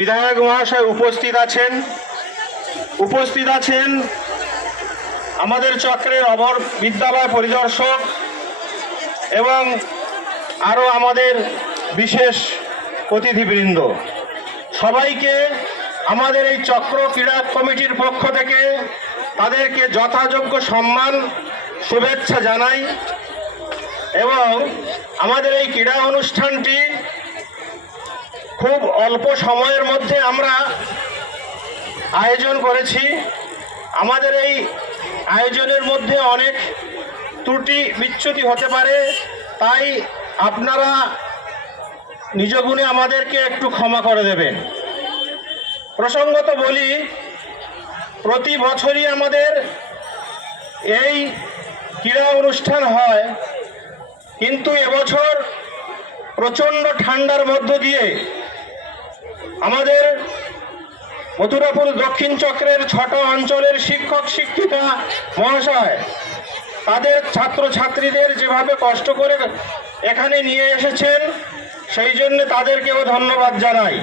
বিধায়ক মহাশয় উপস্থিত আছেন। উপস্থিত আছেন আমাদের চক্রের অমর বিদ্যালয় পরিদর্শক এবং আরও আমাদের বিশেষ অতিথিবৃন্দ। সবাইকে আমাদের এই চক্র ক্রীড়া কমিটির পক্ষ থেকে তাদেরকে যথাযোগ্য সম্মান, শুভেচ্ছা জানাই এবং আমাদের এই ক্রীড়া অনুষ্ঠানটি খুব অল্প সময়ের মধ্যে আমরা আয়োজন করেছি। আমাদের এই আয়োজনের মধ্যে অনেক ত্রুটি বিচ্যুতি হতে পারে, তাই আপনারা নিজ গুণে আমাদেরকে একটু ক্ষমা করে দেবেন। প্রসঙ্গত বলি, প্রতি বছরই আমাদের এই ক্রীড়া অনুষ্ঠান হয়, কিন্তু এবছর প্রচণ্ড ঠান্ডার মধ্য দিয়ে আমাদের মথুরাপুর দক্ষিণ চক্রের ছটা অঞ্চলের শিক্ষক, শিক্ষিকা মহাশয়, তাদের ছাত্রছাত্রীদের যেভাবে কষ্ট করে এখানে নিয়ে এসেছেন, সেই জন্য তাদেরকেও ধন্যবাদ জানাই।